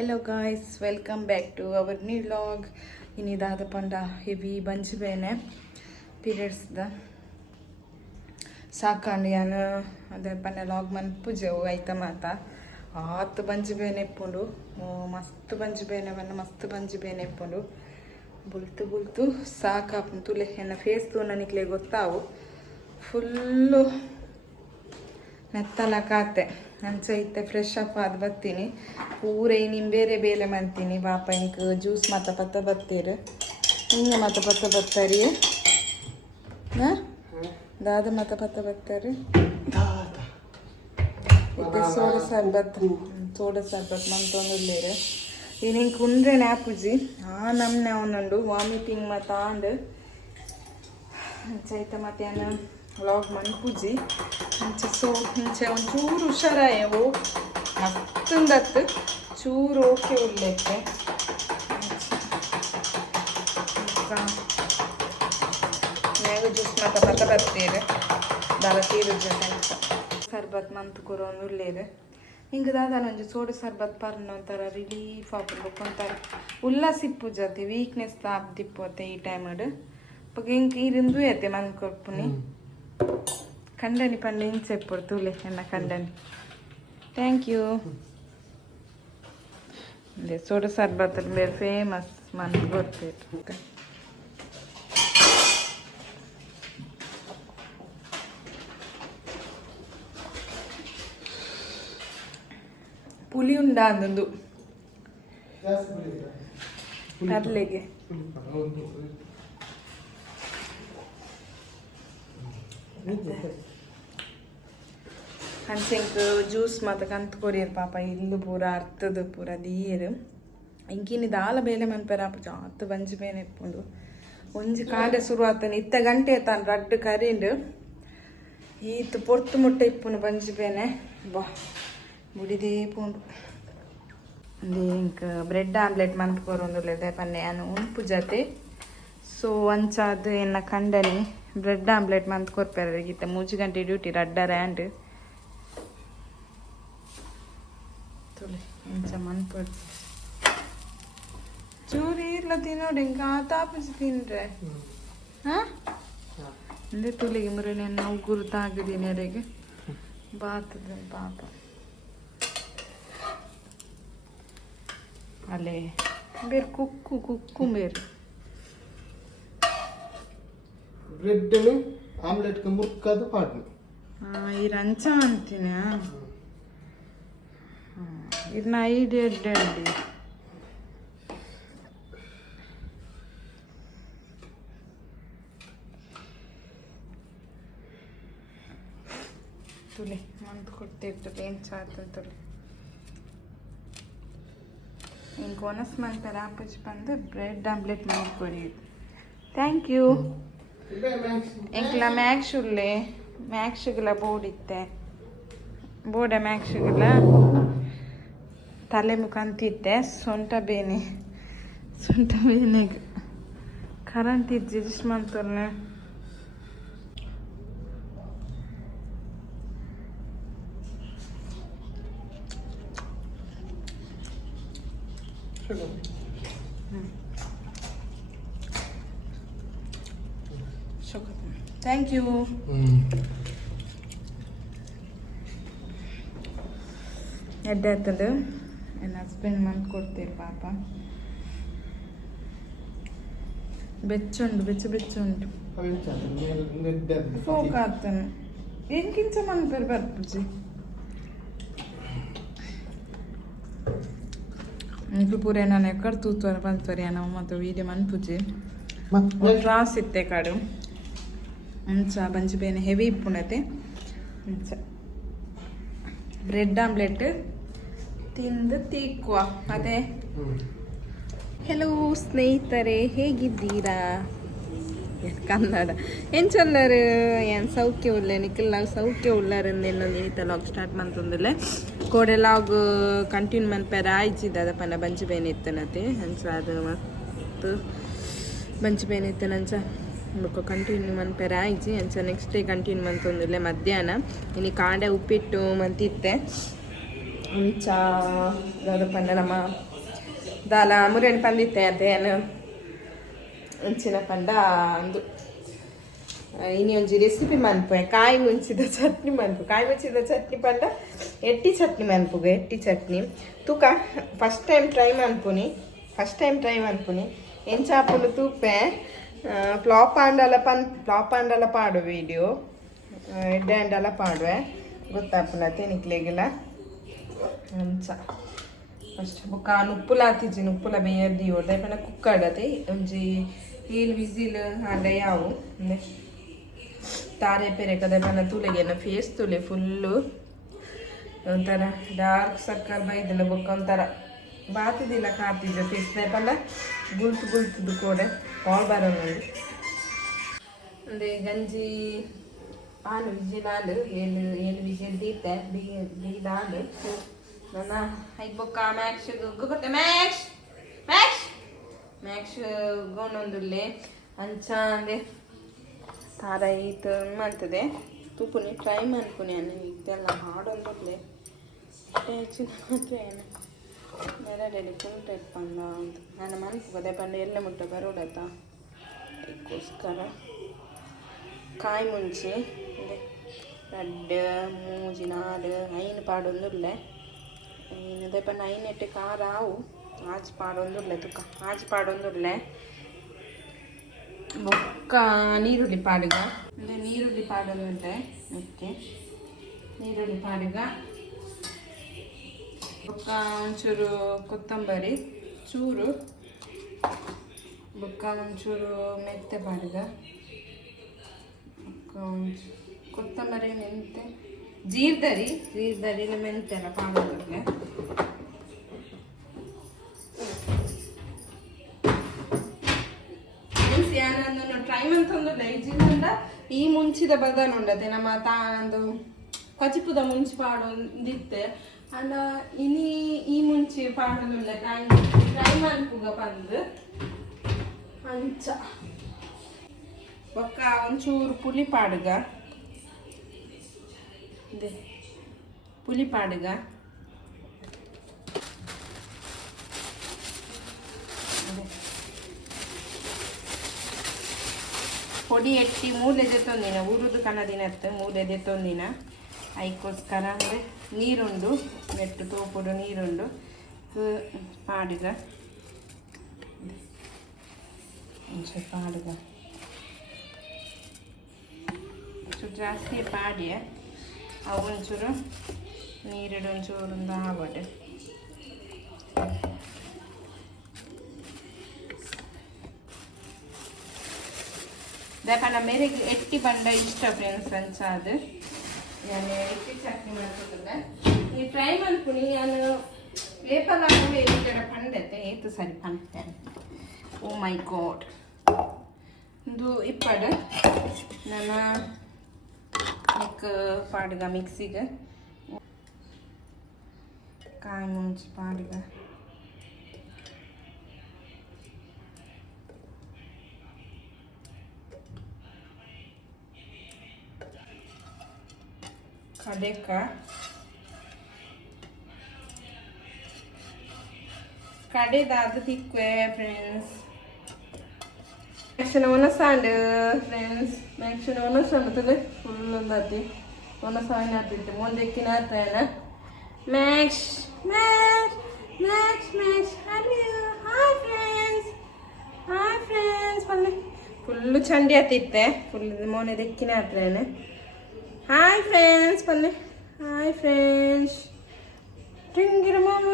Hello guys, welcome back to our new vlog. ಇನ್ನಿದಾದ ಪಂಡ heavy ಬಂಜಿ ಬೇನೆ ಪೀರಿಯಡ್ಸ್ದ ಸಾಕಂಡು ಯಾನು ಅದೇ ಪಂಡ ಲಾಗ್ ಮನ್ ಪೂಜೆವು ಆಯ್ತ ಮಾತ ಆತು ಬಂಜಿ ಬೇನೆ ಇಪ್ಪುಂಡು ಮಸ್ತ್ ಬಂಜಿ ಬೇನೆ ಬನ್ನ ಮಸ್ತ್ ಬಂಜಿ ಬೇನೆ ಇಪ್ಪುಂಡು ಬುಲ್ತು ಬುಲ್ತು ಸಾಕಾಪು ತುಲೆ ಎನ್ನ ಫೇಸ್ ತೋನನಿಕ್ಲೆ ಗೊತ್ತಾವು ಫುಲ್ಲು ಮೆತ್ತಲ ಕಾತೆ ಅಂಚ ಇತ್ತೆ ಫ್ರೆಶ್ ಅಪ್ ಆದ್ ಬರ್ತೀನಿ ಪೂರ ನಿಂಬೇರೆ ಬೇಲೆ ಮಾಡ್ತೀನಿ ಪಾಪ ಇಂಕ್ ಜ್ಯೂಸ್ ಮಾತ ಪತ್ತ ಬರ್ತೀರಿ ಹಿಂಗೆ ಮಾತ ಪತ್ತ ಬರ್ತಾರಿ ದಾದ ಮಾತ ಪತ್ತ ಬರ್ತಾರಿ ಇದು ಸೋಡ ಸರ್ಬತ್ ಮಂತೊಂದುಲ್ಲೇರು ಈಗ ಹಿಂಗೆ ಕುಂದ್ರೆ ನ್ಯಾಪುಜಿ ನಮ್ನೆ ಅವನುಂಡು ವಾಮಿಟಿಂಗ್ ಮಾತ ಅಂಡ್ ಅಂಚ ಮಧ್ಯಾಹ್ನ ವ್ಲಾಗ್ ಮನ್ಪುಜಿ ಇಂಚೆ ಒಂಚೂರು ಹುಷಾರಾಯವು ಮತ್ತೊಂದತ್ತು ಚೂರು ಓಕೆ ಉಳ್ಳಕ್ಕೆ ಮೇಗ ಜ್ಯೂಸ್ ಮಾತ ಪತ್ತ ಬರ್ತೀರಿ ದಾಲ ತೀರು ಸರ್ಬತ್ ಮಂತ್ ಕೊರೋನು ಉಳ್ಳೇರು ಹಿಂಗೆ ದಾದ ಒಂಜಿ ಸೋಡು ಸರ್ಬತ್ ಪರ್ನ ಒಂಥರ ರಿಲೀಫ್ ಆಗ್ಬೇಕು ಒಂಥರ ಉಲ್ಲಾಸ ಇಪ್ಪುಜತಿ ವೀಕ್ನೆಸ್ ಆಪ್ದಿಪ್ಪೋತೆ ಈ ಟೈಮಡ್ ಹಿಂಗೆ ಇರಿಂದು ಐತೆ ಮನ್ ಕೊಪ್ಪುನಿ ಕಂಡನಿ ಪಂಡ ಹಿಂಸೆ ಇಪ್ಪಡು ತೂಲೆ ಎನ್ನ ಕಂಡನಿ ಥ್ಯಾಂಕ್ ಯು ಅದೇ ಸೋಡ ಸರ್ಬತ್ ಬೇರೆ ಫೇಮಸ್ ಮನ್ ಗೊತ್ತೈತೆ ಪುಲಿ ಉಂಡ ಅಂದೊಂದು ಕರ್ಲೆಗೆ ಹಂಚೆಂಕ್ ಜ್ಯೂಸ್ ಮಾತ ಕಂತು ಕೊರಿಯರ್ ಪಾಪ ಇಲ್ಲು ಪೂರ ಅರ್ಥದ ಪೂರ ದೀಯರು ಇಂಕಿನಿ ದಾಲ ಬೇಲೆ ಮನ್ಪೆರ ಜಾತ್ ಬಂಜಿ ಬೇನೆ ಇಪ್ಪುಂಡು ಒಂಜಿ ಕಾಂಡೆ ಶುರು ಆತನ ಇತ್ತ ಗಂಟೆ ತಾನು ರಡ್ಡು ಕರಿಂಡು ಈತ್ ಪೊರ್ತು ಮುಟ್ಟೆ ಇಪ್ಪುನು ಬಂಜಿ ಬೇನೆ ಬಾ ಮುಡಿದೇ ಪೂಂಡು ಅಂದೇ ಇಂಕ ಬ್ರೆಡ್ ಆಮ್ಲೆಟ್ ಮನ್ಪುಕೊರೊಂದುಲ್ಲೆದೆ ಪನ್ನೆ ನಾನು ಉಂಪು ಜತೆ ಸೊ ಒಂಚಾದ ಎನ್ನ ಕಂಡನಿ ಬ್ರೆಡ್ ಆಮ್ಲೆಟ್ ಮಂತ್ ಕೊರ್ಪೆರಗಿತ್ತ 3 ಗಂಟೆ ಡ್ಯೂಟಿ ರಡ್ಡರ ಆ್ಯಂಡ್ ತುಳಿ ಇಂಚ ಮನ್ಪಡ್ ಚೂರಿ ಇರ್ಲ ತಿನ್ನೋಡಿ ಇಂಕ ತಾಪಿಸಿ ತಿನ್ರೆ ಅಂದ್ರೆ ತುಳಿಗೆ ಮುರಳಿ ನಾವು ಗುರುತಾಗಿದ್ದೀನಿ ಯಾರಿಗೆ ಬಾತದ ಪಾಪ ಅಲ್ಲೇ ಬೇರೆ ಕುಕ್ಕು ಬೇರೆ ಬ್ರೆಡ್ ಆಮ್ಲೆಟ್ ಮುರ್ಕದು ಪಾಡ್ನು ಈ ರಂಚ ಅಂತೀನಿ ಇದು ನಾ ಐಡಿಯಾ ತುಳಿ ಮಂತ್ ಕೊಡ್ತಿರ್ತದೆ ಏನು ಚಾತಂತಲ್ಲಿ ಹಿಂಗೆ ಒನಸ್ ಮಂತರ ಆಪಚ್ ಬಂದು ಬ್ರೆಡ್ ಆಮ್ಲೆಟ್ ಮಾಡ್ಕೊಡಿ ಥ್ಯಾಂಕ್ ಯು ಎಂಕ್ಲ ಮ್ಯಾಕ್ಸ್ಗಳ ಬೋರ್ಡ್ ಇತ್ತೆ ಬೋರ್ಡ ಮ್ಯಾಕ್ಸ್ಗಳ ತಲೆ ಮುಖ ಅಂತಿದ್ದೆ ಸೊಂಟ ಬೇನೆಗೆ ಕರೆಂಟ್ ಇದ್ದು ಜಿಸ್ಟ್ ಮಾಡ್ತಾರಲ್ಲ ಥ್ಯಾಂಕ್ ಯು ಎಡ್ಡಾಗ್ತದೆ ನನ್ನ ಹಸ್ಬೆಂಡ್ ಮಂತ್ ಕೊಡ್ತೀರಿ ಪಾಪ ಬೆಚ್ಚುಂಟು ಫೋಕ್ ಆಗ್ತಾನೆ ಎಂಕಿಂಚ ಮನ್ಪೇರು ಬರ್ಪುಜಿ ಇಂಕು ಪೂರ ನಾನು ಎಕ್ಕಡ ತೂತ್ವರ ಬಂತವರಿ ನಾವು ಮತ್ತು ವೀಡಿಯೋ ಮನ್ಪುಜಿ ಟ್ರಾಸ್ ಇತ್ತೆ ಕಾಡು ಅಂಚ ಬಂಜಿ ಬೇನೆ ಹೆವಿ ಇಪ್ಪುಣತೆ ಅಂಚ ಬ್ರೆಡ್ ಆಮ್ಲೆಟ್ ತಿಂದು ತೀಕ್ಕುವ ಅದೇ ಹೆಲೋ ಸ್ನೇಹಿತರೆ ಹೇಗಿದ್ದೀರಾ ಕನ್ನಡ ಎಂಚಲ್ಲರು ಏನು ಸೌಖ್ಯ ಉಳ್ಳೆ ನಿಖಿಲ್ ನಾವು ಸೌಖ್ಯ ಉಳ್ಳಾರಿಂದ ಇನ್ನೊಂದು ಈತ ಲಾಗ್ ಸ್ಟಾರ್ಟ್ ಮಾಡ್ತಂದಿಲ್ಲ ಕೋಡೆ ಲಾಗ್ ಕಂಟಿನ್ಯೂ ಮನ್ಪೇರ ಆಯ್ಚಿದ ಅದಪ್ಪನ ಬಂಜಿ ಬೇನೆ ಇತ್ತನತೆ ಅಂಚ ಅದು ಮತ್ತು ಬಂಜಿ ಬೇನೆ ಇತ್ತನಂಚ ಬೊಕ್ಕ ಕಂಟಿನ್ಯೂ ಮನ್ಪೇರ ಆಯ್ಚಿ ಅಂಚ ನೆಕ್ಸ್ಟ್ ಡೇ ಕಂಟಿನ್ಯೂ ಮಂತೊಂದಿಲ್ಲ ಮಧ್ಯಾಹ್ನ ಇನ್ನು ಕಾಂಡೆ ಉಪ್ಪಿಟ್ಟು ಮಂತಿತ್ತೆ ಅಂಚ ಅದಪ್ಪನ ನಮ್ಮ ದಾಲ ಮುರೇಣಿ ಪಂದಿತ್ತೆ ಅದೇನು ಅಂಚಿನ ಪಂಡ ಅಂದು ಇನಿ ಒಂಜಿ ರೆಸಿಪಿ ಮನ್ಪು ಕಾಯಿ ಮುಂಚಿದ ಚಟ್ನಿ ಮನ್ಪು ಕಾಯಿ ಮುಂಚಿದ ಚಟ್ನಿ ಪಂಡ ಎಟ್ಟಿ ಚಟ್ನಿ ಮನ್ಪುಗ ಎಟ್ಟಿ ಚಟ್ನಿ ತೂಕ ಫಸ್ಟ್ ಟೈಮ್ ಟ್ರೈ ಮನ್ಪುನಿ ಎಂಚಾಪುಲು ತೂಪೆ ಫ್ಲಾಪ್ ಆಂಡಲ ಪಾಡು ವಿಡಿಯೋ ಎಡ್ಡೆ ಆಂಡಲ ಪಾಡುವೆ ಗೊತ್ತಾಪುನ ತೆನಿಕ್ಲೆಗೆಲ್ಲ ಅಂಚ ಫಸ್ಟ್ ಬೊಕ್ಕ ನುಪ್ಪುಲ ಆತಿಜ್ಜಿ ನುಪ್ಪುಲ ಬೇಯರ್ದಿ ಹೊಡ್ದೆ ಪಂಡ ಕುಕ್ಕಡತೆ ಒಂಜಿ 7 ವಿಸಿಲ್ ಆಂಡ ಯಾವು ಅಂದ್ರೆ ತಾರೆ ಪೆರೆ ಕದ ಪಂಡ ತುಲೆಗೆನ ಫೇಸ್ ತುಲೆ ಫುಲ್ಲು ಒಂಥರ ಡಾರ್ಕ್ ಸರ್ಕಲ್ ಬೈದಿಲ್ಲ ಬೊಕ್ಕ ಒಂಥರ ಬಾತಿದಿಲ್ಲ ಕಾತಿದ್ದ ಫೇಸ್ ಪಂಡ ಗುಲ್ತುದು ಕೋಡೆ ಕಾಲ್ ಬರೋದು ಅಂದ್ರೆ ಗಂಜಿ ಆನು ವಿಜಿಲ್ ಆಡು ಏಳು ವಿಜಿಲ್ ದೀತೆ ಬೀದಾಡು ನನ್ನ ಐಕ್ ಬೊಕ್ಕ ಮ್ಯಾಕ್ಸ್ ಗೊತ್ತೆ ಮ್ಯಾಕ್ಸ್ ಗೋಣೊಂದುಲ್ಲೆ ಅಂಚ ಅಂದೆ ತಾರ ಈತ ಮಾಡ್ತದೆ ತುಪ್ಪುನಿ ಟ್ರೈ ಮಾಡ್ಕೊನಿ ಅನ್ನ ಇದೆಲ್ಲ ಹಾಡೊಂದುಲ್ಲೆ ಹೆಚ್ಚಿನ ಮಾತ್ರ ಏನು ಬೆರಡೆಲ್ಲಿ ಕುಂಟ ಇಟ್ಕೊಂಡ ಅಂತ ನನ್ನ ಮನಸ್ಸು ಗದೆ ಪಂಡ ಎಲ್ಲ ಮುಟ್ಟ ಬರೋಡತ್ತ ಅದಕ್ಕೋಸ್ಕರ ಕಾಯಿ ಮುಂಚಿ ರಡ್ಡು ಮೂಜಿ ನಾಡು ಐನು ಪಾಡೊಂದುಲ್ಲೆ ಅದೇ ಪಂಡ ಐನೆಟ್ಟು ಖಾರ ಆವು ಆಚೆ ಪಾಡೊಂದುಲ್ಲೆ ತುಕ್ಕ ಆಚೆ ಪಾಡೊಂದುಲ್ಲೆ ಬೊಕ್ಕ ನೀರುಳ್ಳಿ ಪಾಡುಗ ಅಂದರೆ ನೀರುಳ್ಳಿ ಪಾಡೊಂದುಂಟೆ ಮೆಕ್ಕೆ ನೀರುಳ್ಳಿ ಪಾಡುಗ ಬೊಕ್ಕ ಒಂಚೂರು ಕೊತ್ತಂಬರಿ ಚೂರು ಬೊಕ್ಕ ಒಂಚೂರು ಮೆಂತೆ ಪಾಡುಗ ಬೊಕ್ಕ ಕೊತ್ತಂಬರಿ ಮೆಂತೆ ಜೀರ್ದರಿ ಮೆಂತೆ ಎಲ್ಲ ಪಾಡೋದ್ರಿಗೆ ಯಾನಂದು ಟ್ರೈ ಮಂತೊಂದುಲ್ಲ ಇಜಿಂದ ಈ ಮುಂಚಿದ ಬದಲು ಉಂಡತೆ ನಮ್ಮ ತಾಂದು ಕಚಿಪುದ ಮುಂಚಿ ಪಾಡೊಂದಿತ್ತೆ ಅಂಡ ಇನಿ ಈ ಮುಂಚಿ ಪಾಡೊಂದುಲ್ಲ ಟ್ರೈ ಮನ್ಪುಗ ಪಂದು ಅಂಚ ಒಕ್ಕ ಒಂಚೂರು ಪುಲಿ ಪಾಡುಗ పొడి ఎట్టి 3 ಎದೆತ್ತೊಂದಿನ ಊರುದು ಕನ್ನದಿನತ್ತು 3 ಎದೆತ್ತೊಂದಿನ ಅದಕ್ಕೋಸ್ಕರ ಅಂದರೆ ನೀರುಂಡು ನೆಟ್ಟು ತೋಪುಡು ನೀರುಂಡು ಪಾಡುಗ ಪಾಡುಗ ಒಂಚೂರು ಜಾಸ್ತಿ ಪಾಡಿ ಅವು ಒಂಚೂರು ನೀರಿಡು ಒಂಚೂರು ಆಗೋಡೆ ದಯಪಂಡ ಮೇರೆಗೆ ಎಟ್ಟಿ ಬಂಡ ಇಷ್ಟ ಫ್ರೆಂಡ್ಸ್ ಅಂಚಾದು ನಾನು ಎಟ್ಟಿ ಚಟ್ನಿ ಮಾಡ್ಕೊತದೆ ನೀವು ಟ್ರೈ ಮಾಡ್ಕೊನಿ ನಾನು ವೇಪಲ್ ಆಗುವ ಎಷ್ಟರ ಪಂಡತೆ ಏತು ಸರಿ ಪಂಡ್ತೇನೆ ಓ ಮೈ ಗಾಡ್ ಇದು ಇಪ್ಪಡು ನಾನು ಪಾಡುಗ ಮಿಕ್ಸಿಗೆ ಕಾಯಿ ಮುಂಚಿ ಪಾಡುಗ ಕಡೆಕ ಕಡೆದಾದ ತಿಕ್ವೆ ಫ್ರೆಂಡ್ಸ್ ಮ್ಯಾಕ್ಸಿನ ಒನಸಾಂಡು ಫ್ರೆಂಡ್ಸ್ ಮ್ಯಾಕ್ಸಿನ ಒನಸಾಂಡು ಫುಲ್ ಒಂದಾತಿ ಒನಸಾವಿನ ಆತಿತ್ತು ಮುಂದೆಕ್ಕಿನ ಆತಾಯನ ಮ್ಯಾಕ್ಸ್ ಪಲ್ಲೆ ಫುಲ್ಲು ಚಂಡಿ ಆತಿತ್ತೆ ಫುಲ್ ಮೊನ್ನೆ ದೆಕ್ಕಿನ ಆತ್ರೇನೆ ಹಾಯ್ ಫ್ರೆಂಡ್ಸ್ ಪಲ್ಲೆ ಹಾಯ್ ಫ್ರೆಂಡ್ಸ್ ದಿಂಗಿರಿ ಮಾಮ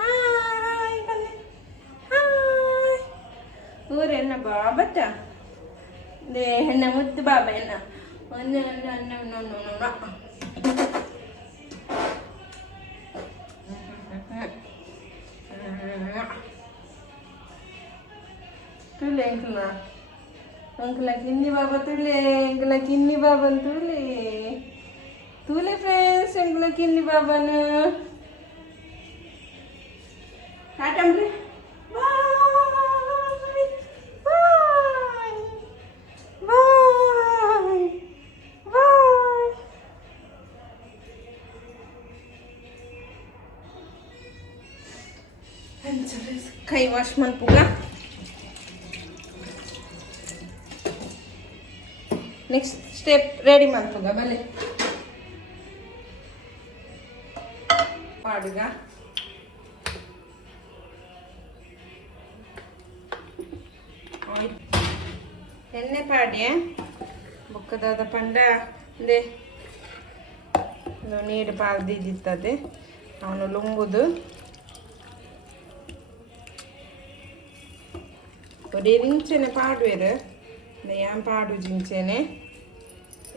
ಹಾಯ್ ಪಲ್ಲೆ ಹಾಯ್ ಊರೆನ್ನ ಬಾಬಟ್ಟ ದೇ ಹೆಣ್ಣ ಮುದ್ದು ಬಾಬಾ ಎನ್ನ ತುಲೆ अंकल किन्नी बाबा तुले फ्रेंड्स अंकल किन्नी बाबा न टाटमले ಕೈ ವಾಶ್ ಮಲ್ಪುಗ ನೆಕ್ಸ್ಟ್ ಸ್ಟೆಪ್ ರೆಡಿ ಮಲ್ಪುಗ ಬಲೆ ಪಾಡುಗ ಎಣ್ಣೆ ಪಾಡ್ಯ ಬೊಕ್ಕದಾದ ಪಂಡ ಅಂದೆ ನೀರು ಪಾರ್ದಿದ್ದಿತ್ತದೆ ಅವನು ಲುಂಗುದು ಒರೇ ರಿಂಚನೆ ಪಾಡುವೆರು ಯಾನ್ ಪಾಡು ಜಿಂಚೆನೆ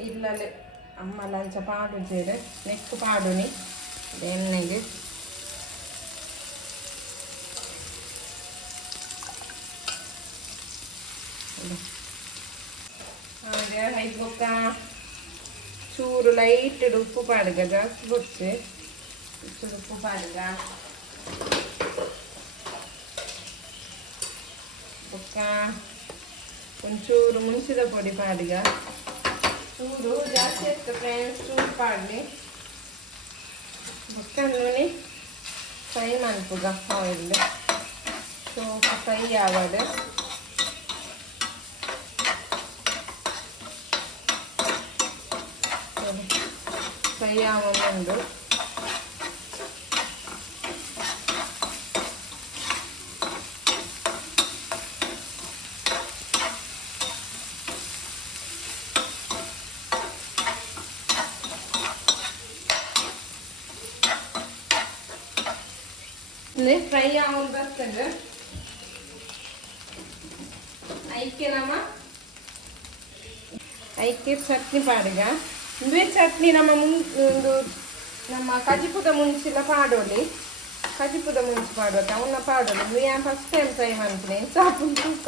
ಇಲ್ಲಲೆ ಅಮ್ಮ ಲಂಚ ಪಾಡುಜೇರು ನೆಕ್ಕು ಪಾಡುನಿ ಎಣ್ಣೆಗೆ ಹಾಗೆ ಐಬೊಕ್ಕ ಚೂರು ಲೈಟ್ ಉಪ್ಪು ಪಾಡುಗ ಜಾಸ್ತಿ ಬೊಚ್ಚೆ ಚೂರು ಉಪ್ಪು ಪಾಡುಗ ಬೊಕ್ಕ ಒಂಚೂರು ಮುಂಚಿದ ಪೊಡಿ ಪಾಡುಗ ಚೂರು ಜಾಸ್ತಿ ಇತ್ತು ಫ್ರೆಂಡ್ಸ್ ಚೂರು ಪಾಡಲಿ ಬೊಕ್ಕ ನೂನೆ ಫ್ರೈ ಮನ್ಪುಗ ಆಯಿಲ್ ಸೊ ಫ್ರೈ ಆಗೋದು ಫ್ರೈ ಆಗೋದು ಫ್ರೈ ಆಗೋದು ಬರ್ತದೆ ಐಕೆ ಚಟ್ನಿ ಪಾಡುಗ ಇಂದುವೆ ಚಟ್ನಿ ನಮ್ಮ ಕಜಿಪುದ ಮುಂಚಿಲ ಪಾಡೋಲಿ ಕಜಿಪುದ ಮುಂಚೆ ಪಾಡೋದು ಅವನ್ನ ಪಾಡೋಲಿ ನೀವು ಫಸ್ಟ್ ಟೈಮ್ ಟ್ರೈ ಮಾಡ್ತೀನಿ ಸಾಪು ತೂಕ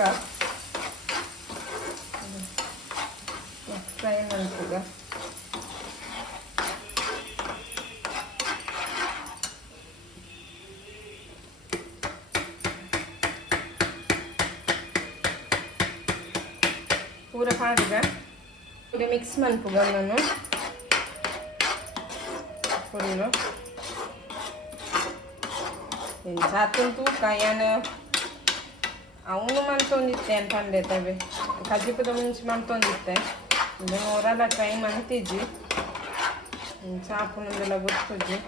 ಫ್ರೈ ಮಾಡ್ತದ पूरा पाಡುಗ पूरा ಮಿಕ್ಸ್ ಮನ್ಪುಗ ನಾನು ಫುಲ್ಲು ಎಂಚಾತನ್ ತೂಕ ಏನು ಅವನು ಮಂತೊಂದಿತ್ತೆ ಅಂತ ಅಂದೈತವೆ ಕಜಿಪುದ ಮುಂಚೆ ಮಂತೊಂದಿತ್ತೆ ಇದು ನೋರಲ್ಲ ಟ್ರೈ ಮಾಡ್ತಿದ್ವಿ ಚಾಪುನಂದೆಲ್ಲ ಗೊತ್ತಿದ್ವಿ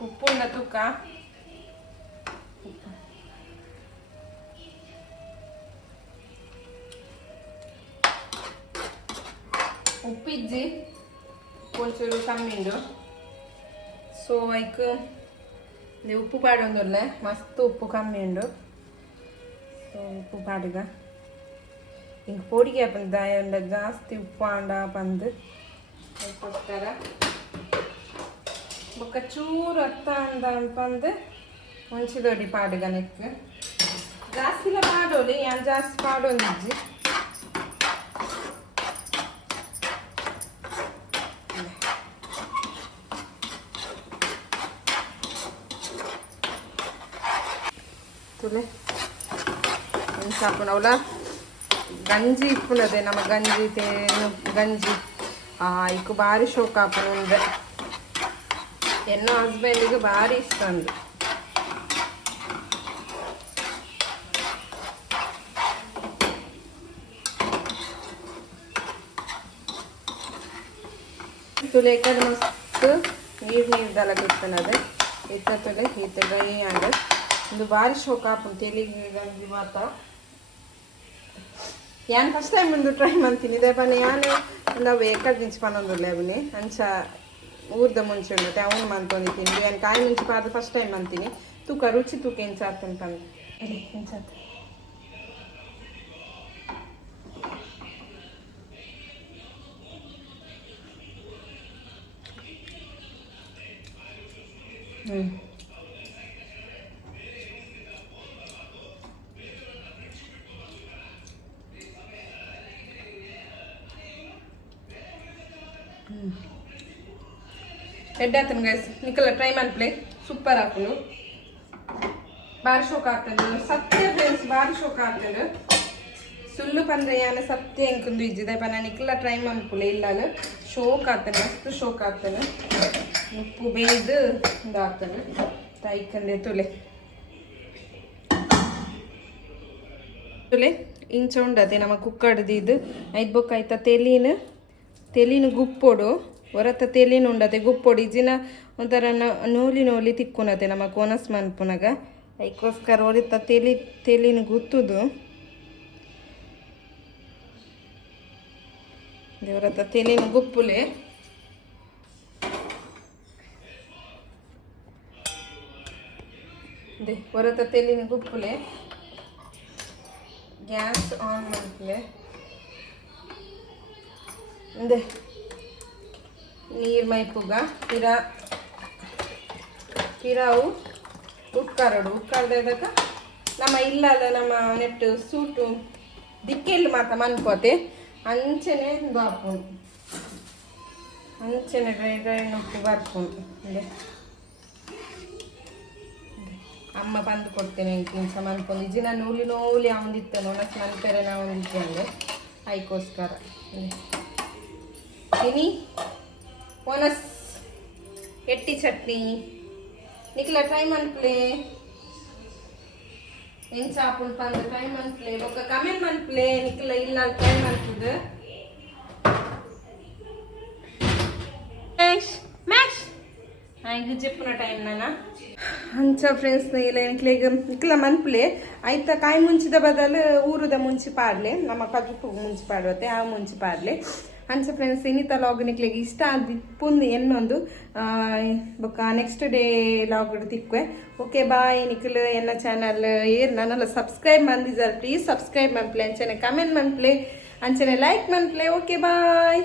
ಉಪ್ಪುಂಡ ತೂಕ ಉಪ್ಪಿಜ್ಜಿ ಒಂಚೂರು ಕಮ್ಮಿಂಡು ಸೊ ಐಕ್ ಉಪ್ಪು ಪಾಡೊಂದುಲ್ಲೆ ಮಸ್ತ್ ಉಪ್ಪು ಕಮ್ಮಿ ಉಂಡು ಸೊ ಉಪ್ಪು ಪಾಡುಗ ಹಿಂಗೆ ಪೊಡಿಗೆ ಬಂದ ಜಾಸ್ತಿ ಉಪ್ಪು ಆಂಡ ಬಂದು ಅದಕ್ಕೋಸ್ಕರ ಬೊಕ್ಕ ಚೂರು ಅತ್ತ ಅಂದ ಅನ್ಪಂದು ಮುಂಚಿದೊಡಿ ಪಾಡುಗ ನೆಕ್ ಜಾಸ್ತಿ ಪಾಡೋಲಿ ಯಾನ್ ಜಾಸ್ತಿ ಪಾಡೊಂದಿಜ್ಜಿ ತುಲೆ ಸಾಪುನವಲ ಗಂಜಿ ಇಪ್ಪುನದೆ ನಮ್ಮ ಗಂಜಿ ತೇನು ಗಂಜಿ ಇಕ್ಕು ಭಾರಿ ಶೋಕ ಆಪುನುಂದೆ ಎನ್ನೋ ಹಸ್ಬೆಂಡಿಗೆ ಭಾರಿ ಇಷ್ಟ ಅಂದು ತುಲೆ ಕಡೆ ಮಸ್ತ್ ನೀರ್ದಲ್ಲ ಗೊತ್ತನದು ಇತ್ತ ತುಲೆ ಈತ ಗೈ ಆಗ ಒಂದು ಭಾರಿ ಶೋಕ ಆಪುನ್ ತೆಲಿಗೆ ಗಂಜಿ ಮಾತ ಯಾನ್ ಫಸ್ಟ್ ಟೈಮ್ ಒಂದು ಟ್ರೈ ಮಾಡ್ತೀನಿ ಇದೇ ಬನ್ನಿ ಯಾನು ನಾವು ಏಕಡ್ ದಿಂಚು ಪನ್ನೊಂದುಲ್ಲೆ ಅವನಿ ಅಂಚ ಊರ್ದ ಮುಂಚೆ ಉಂಟು ಅವನು ಮಂತೊಂದಿದ್ದೀನಿ ಏನು ಕಾಯಿ ಮುಂಚೆ ಪಾಡ್ದು ಫಸ್ಟ್ ಟೈಮ್ ಅಂತೀನಿ ತೂಕ ರುಚಿ ತೂಕ ಎಂಚಾತನ್ ಪಂದು ಎಂಚಾತ ರೆಡ್ ಆತನ ಗೈಸ್ ನಿಕ್ಕಲ್ಲ ಟ್ರೈ ಮಾಡ್ಪ್ಲೆ ಸೂಪರ್ ಹಾಕಲು ಬಾರಿ ಶೋಕ್ ಆಗ್ತದೆ ಸತ್ಯ ಫ್ರೆಂಡ್ಸ್ ಬಾರಿ ಶೋಕ್ ಆಗ್ತದೆ ಸುಳ್ಳು ಪಂದ್ರೆ ಯಾನ ಸತ್ಯ ಎಂಕೊಂದು ಇಜ್ಜಿದೆ ಪನ ನಿಕ್ಲ ಟ್ರೈ ಮಾಡ್ಕೊಳ್ಳಿ ಇಲ್ಲ ಶೋಕ್ ಆಗ್ತಾನೆ ಮಸ್ತ್ ಶೋಕ್ ಆಗ್ತಾನೆ ಉಪ್ಪು ಬೇಯ್ದು ಇದಾಗ್ತಾನೆ ತಾಯ್ಕಂದೆ ತುಲೆ ತುಲೆ ಇಂಚ ಉಂಡದೆ ನಮ್ಮ ಕುಕ್ಕಡ್ದು ಇದು ಐದು ಬೊಕ್ಕ ಆಯ್ತಾ ತೆಲೀನು ಗುಪ್ಪೊಡು ಹೊರತ ತೆಲೀನು ಉಂಡತೆ ಗುಪ್ಪೊಡು ಇಜಿನ ಒಂಥರ ನೋಲಿ ತಿಕ್ಕುನತೆ ನಮ್ಮ ಕೋನಸ್ ಮನ್ಪುನಗ ಅದಕ್ಕೋಸ್ಕರ ಹೊರಿತ ತೆಲೀನು ಗುತ್ತುದು ದೇವರತ್ತ ತೆಲೀನು ಗುಪ್ಪುಲೆ ಹೊರತ ತೆಲೀನು ಗುಪ್ಪುಲೆ ಗ್ಯಾಸ್ ಆನ್ ಮಾಡ್ಲೆ ನೀರು ಮೈಪುಗ ಪಿರಾವು ಉಟ್ಕಾರದಕ್ಕ ನಮ್ಮ ಇಲ್ಲದ ನಮ್ಮ ನೆಟ್ಟು ಸೂಟು ದಿಕ್ಕೆಲ್ಲಿ ಮಾತ್ರ ಮನ್ಕೋತೆ ಅಂಚೆನೆ ಬಾಪುಂಡು ಅಂಚೆನೆ ಡ್ರೈ ಉಪ್ಪು ಬರ್ಕೊಂಡು ಅಮ್ಮ ಬಂದು ಕೊಡ್ತೇನೆ ಇಂಚ ಮನ್ಕೊಂಡು ಇಜಿನ ನೂಲಿ ಅವಂದಿತ್ತು ಒಣಸ್ ಮನ್ಪೆರೆ ನಾ ಒಂದಿದ್ದೆ ಅಂದರೆ ಅದಕ್ಕೋಸ್ಕರ ಇನಿ ಒನಸ್ ಎಟ್ಟಿ ಚಟ್ನಿ ನಿಕ್ಲ ಟ್ರೈ ಮನ್ಪ್ಲೆ ಹೆಂಗ್ ಚಾಪುಲ್ ಪಂದು ಟ್ರೈ ಮನ್ಪ್ಲೆ ఒక ಕಮೆಂಟ್ ಮನ್ಪ್ಲೆ ನಿಕ್ಲ ಇಲ್ಲ ಟ್ರೈ ಮನ್ಪುದು ಮ್ಯಾಕ್ಸ್ ಇದು చెప్పిన ಟೈಮ್ ನಾನ ಅಂಚ ಫ್ರೆಂಡ್ಸ್ ಇಲ್ಲ ನಿಕ್ಲ ಮನ್ಪ್ಲೆ ಆಯ್ತಾ ಕಾಯಿ ಮುಂಚಿದ ಬದಲು ಊರದ ಮುಂಚಿ ಪಾಡ್ಲೆ ನಮ್ಮ ಕಜುಕು ಮುಂಚಿ ಪಾಡುತ್ತೆ ಆ ಮುಂಚಿ ಪಾಡ್ಲೆ ಅಂಚ ಫ್ರೆಂಡ್ಸ್ ಇನ್ನಿತ ಲಾಗ್ ನಿಕ್ಲಿಗೆ ಇಷ್ಟ ಆದಿಪ್ಪುಂದು ಎನ್ನೊಂದು ಬೊಕ್ಕ ನೆಕ್ಸ್ಟ್ ಡೇ ಲಾಗ್ ತಿಕ್ವೆ ಓಕೆ ಬಾಯ್ ನಿಕ್ಲು ಎಲ್ಲ ಚಾನಲ್ ಏರ್ ನನ್ನೆಲ್ಲ ಸಬ್ಸ್ಕ್ರೈಬ್ ಮಂದಿದ್ದಾರೆ ಪ್ಲೀಸ್ ಸಬ್ಸ್ಕ್ರೈಬ್ ಮನ್ಪ್ಲೆ ಅಂಚನೆ ಕಮೆಂಟ್ ಮನ್ಪ್ಲೆ ಅಂಚನೆ ಲೈಕ್ ಮನ್ಪ್ಲೆ ಓಕೆ ಬಾಯ್